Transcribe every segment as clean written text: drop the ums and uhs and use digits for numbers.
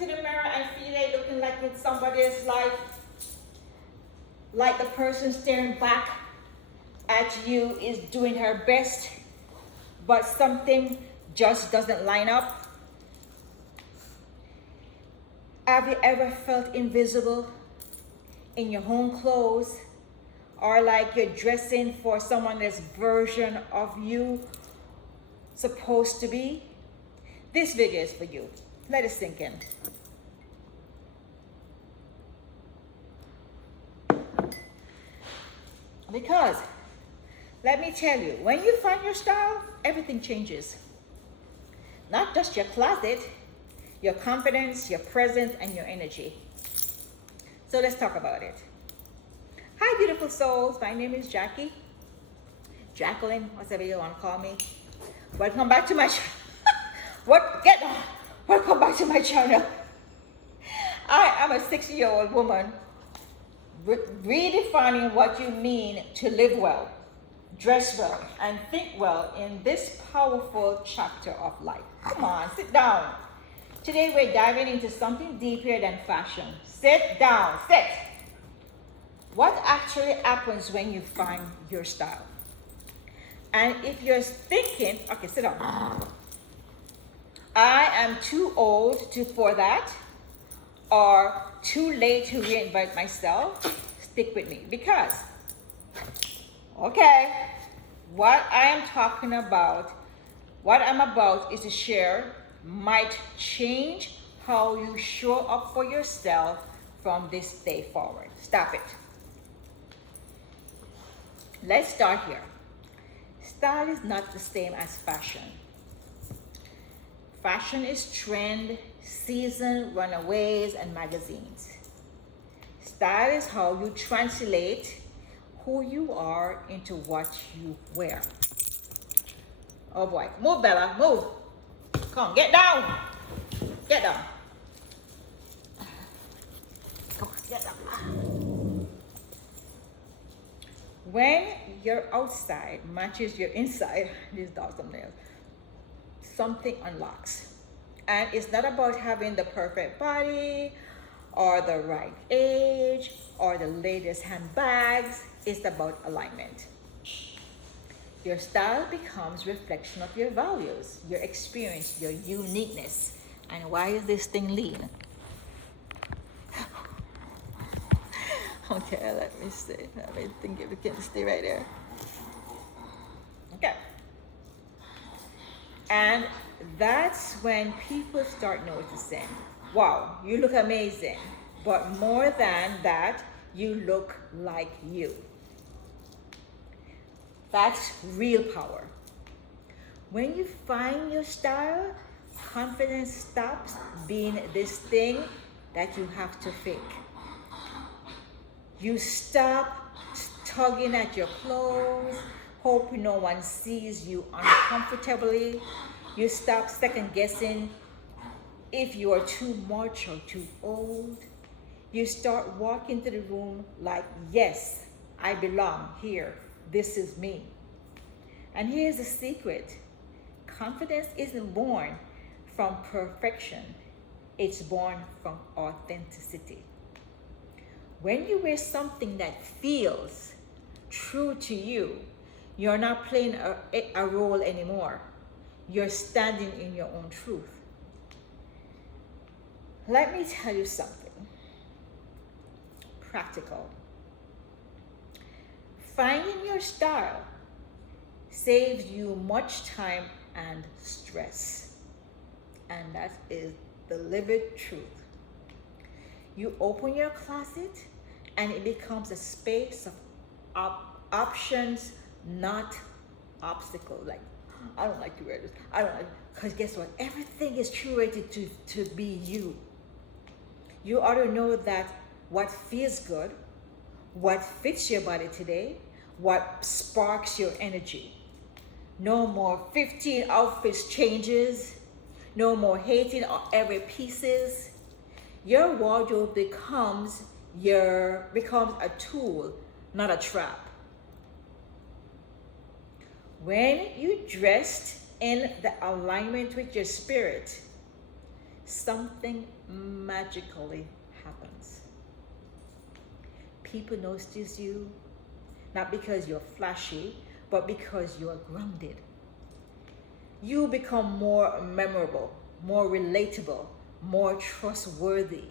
into the mirror and feel like looking like it's somebody's life, like the person staring back at you is doing her best, but something just doesn't line up? Have you ever felt invisible in your own clothes, or like you're dressing for someone else's version of you supposed to be? This video is for you. Let it sink in. Because, let me tell you, when you find your style, everything changes. Not just your closet, your confidence, your presence, and your energy. So let's talk about it. Hi, beautiful souls. My name is Jackie. Jacqueline, whatever you want to call me. Welcome back to my Welcome back to my channel. I am a 60-year-old woman redefining what you mean to live well, dress well, and think well in this powerful chapter of life. Come on, sit down. Today we're diving into something deeper than fashion. Sit down, sit. What actually happens when you find your style? And if you're thinking, okay, sit down. I am too old for that, or too late to reinvent myself, stick with me. Because, okay, what I'm about is to share might change how you show up for yourself from this day forward. Stop it. Let's start here. Style is not the same as fashion. Fashion is trend, season, runaways, and magazines. Style is how you translate who you are into what you wear. Oh boy, move, Bella, move. Come, get down. Get down. Come on, get down. When your outside matches your inside, these dogs thumbnails, something unlocks. And it's not about having the perfect body or the right age or the latest handbags. It's about alignment. Your style becomes reflection of your values, your experience, your uniqueness. And why is this thing lean? Okay, let me see. Let me think if we can stay right there. Okay. And that's when people start noticing, wow, you look amazing. But more than that, you look like you. That's real power. When you find your style, confidence stops being this thing that you have to fake. You stop tugging at your clothes, hoping no one sees you uncomfortably. You stop second guessing if you are too much or too old. You start walking to the room like, yes, I belong here. This is me. And here's the secret. Confidence isn't born from perfection. It's born from authenticity. When you wear something that feels true to you, you're not playing a role anymore. You're standing in your own truth. Let me tell you something practical. Finding your style saves you much time and stress. And that is the living truth. You open your closet and it becomes a space of options, not obstacles. Like, I don't like to wear this. I don't like, because guess what? Everything is curated to be you. You ought to know that what feels good, what fits your body today, what sparks your energy. No more 15 outfits changes. No more hating on every pieces. Your wardrobe becomes a tool, not a trap. When you dressed in the alignment with your spirit, something magically happens. People notice you, not because you're flashy, but because you're grounded. You become more memorable, more relatable, more trustworthy.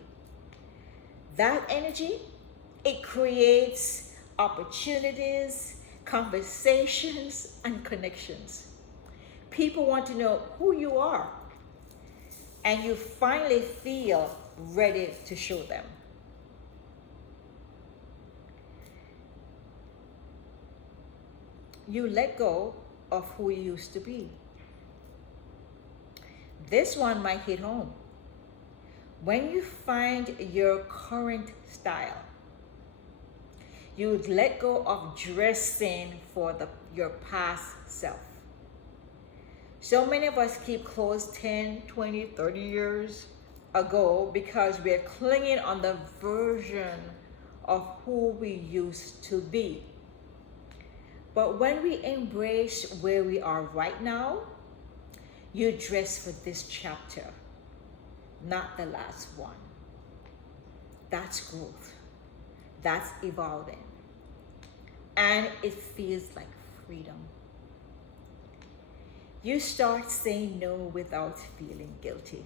That energy, it creates opportunities, conversations, and connections. People want to know who you are, and you finally feel ready to show them. You let go of who you used to be. This one might hit home. When you find your current style, you would let go of dressing for your past self. So many of us keep clothes 10, 20, 30 years ago because we're clinging on the version of who we used to be. But when we embrace where we are right now, you dress for this chapter, not the last one. That's growth. That's evolving. And it feels like freedom. You start saying no without feeling guilty.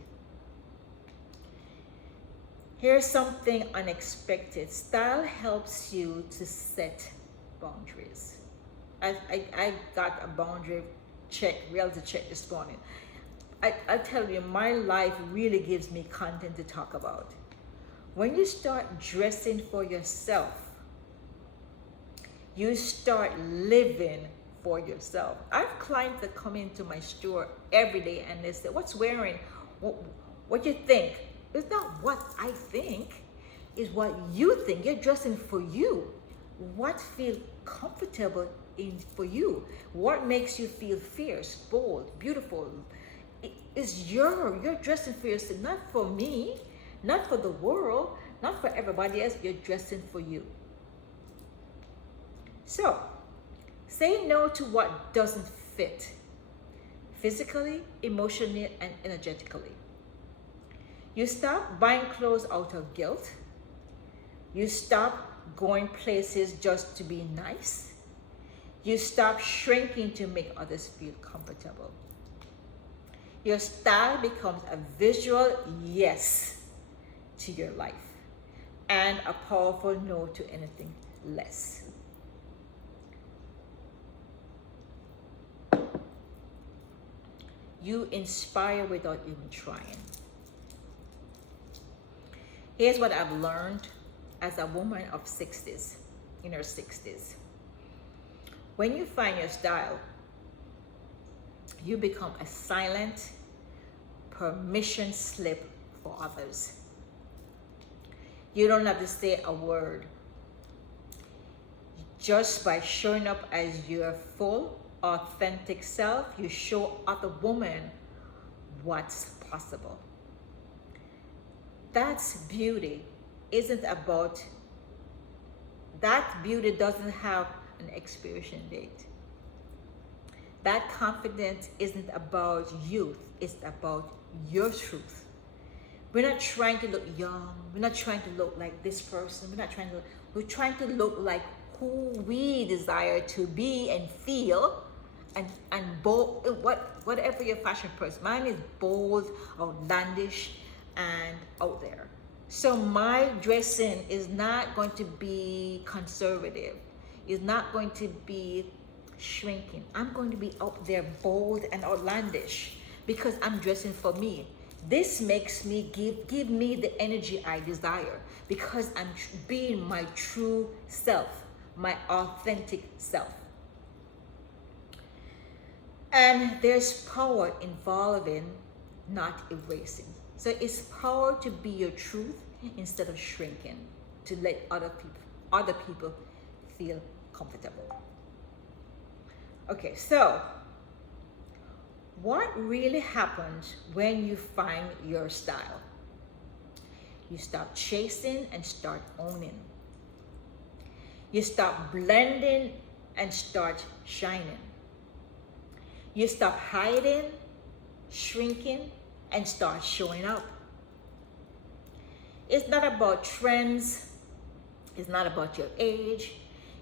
Here's something unexpected. Style helps you to set boundaries. I got a boundary reality check this morning. I tell you, my life really gives me content to talk about. When you start dressing for yourself, you start living for yourself. I have clients that come into my store every day and they say, "What's wearing? What do you think?" It's not what I think, it's what you think. You're dressing for you. What feels comfortable for you? What makes you feel fierce, bold, beautiful? You're dressing for yourself, not for me, not for the world, not for everybody else. You're dressing for you. So, say no to what doesn't fit, physically, emotionally, and energetically. You stop buying clothes out of guilt. You stop going places just to be nice. You stop shrinking to make others feel comfortable. Your style becomes a visual yes to your life and a powerful no to anything less. You inspire without even trying. Here's what I've learned as a woman of 60s, in her 60s. When you find your style, you become a silent permission slip for others. You don't have to say a word. Just by showing up as your full, authentic self, you show other women what's possible. That's beauty. That beauty doesn't have an expiration date. That confidence isn't about youth, it's about your truth. We're not trying to look young, we're not trying to look like this person, we're trying to look like who we desire to be and feel, and bold, whatever your fashion person. Mine is bold, outlandish, and out there. So my dressing is not going to be conservative. It's not going to be shrinking. I'm going to be out there bold and outlandish because I'm dressing for me. This makes me give me the energy I desire because I'm being my true self, my authentic self. And there's power involving not erasing. So it's power to be your truth instead of shrinking, to let other people feel comfortable. Okay, so what really happens when you find your style? You stop chasing and start owning. You stop blending and start shining. You stop hiding, shrinking, and start showing up. not about trends. It's not about your age.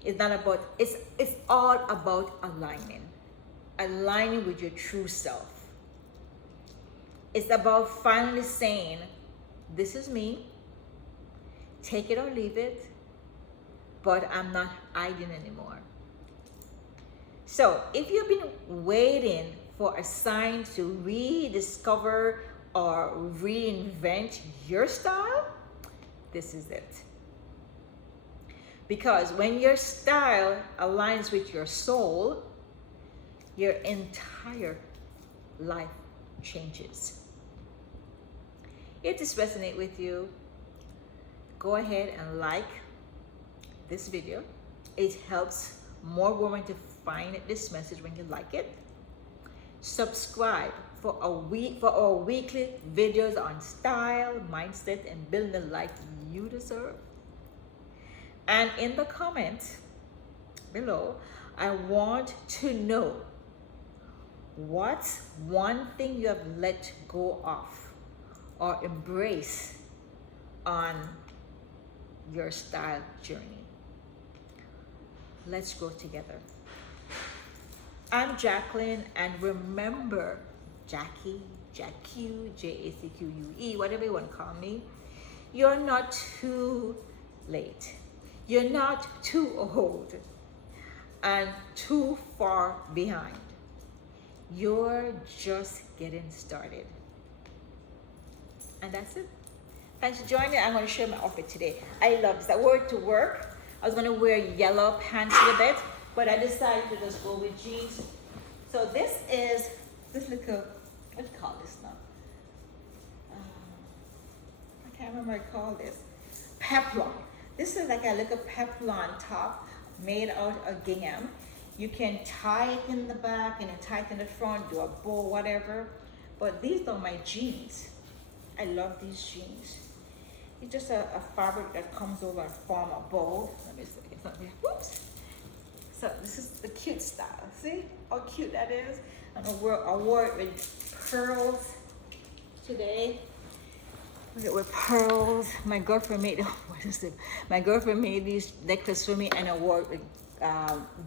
It's not about, it's all about aligning with your true self. It's about finally saying, this is me, take it or leave it, but I'm not hiding anymore. So if you've been waiting for a sign to rediscover or reinvent your style, this is it. Because when your style aligns with your soul, your entire life changes. If this resonates with you, go ahead and like this video. It helps more women to find this message when you like it. Subscribe for our weekly videos on style, mindset, and building the life you deserve. And in the comments below, I want to know what's one thing you have let go of or embrace on your style journey. Let's grow together. I'm Jacqueline, and remember, Jackie, Jacque, whatever you want to call me, you're not too late. You're not too old and too far behind. You're just getting started. And that's it. Thanks for joining. I'm going to show my outfit today. I love this. I wore it to work. I was going to wear yellow pants with it, but I decided to just go with jeans. So this is this little, what do you call this now? I can't remember what I call this. Peplon. This is like a little peplon top made out of gingham. You can tie it in the back and then tie it in the front, do a bow, whatever. But these are my jeans. I love these jeans. It's just a fabric that comes over and form a bow. Let me see. It's not there. Whoops. So this is the cute style. See how cute that is? I wore it with pearls today. Look at with pearls. My girlfriend made, what is it? My girlfriend made these necklaces for me, and I wore it with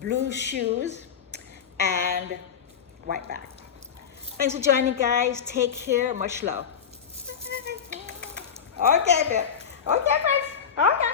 blue shoes and white bag. Thanks for joining, guys. Take care. Much love. Okay, babe. Okay, friends. Okay.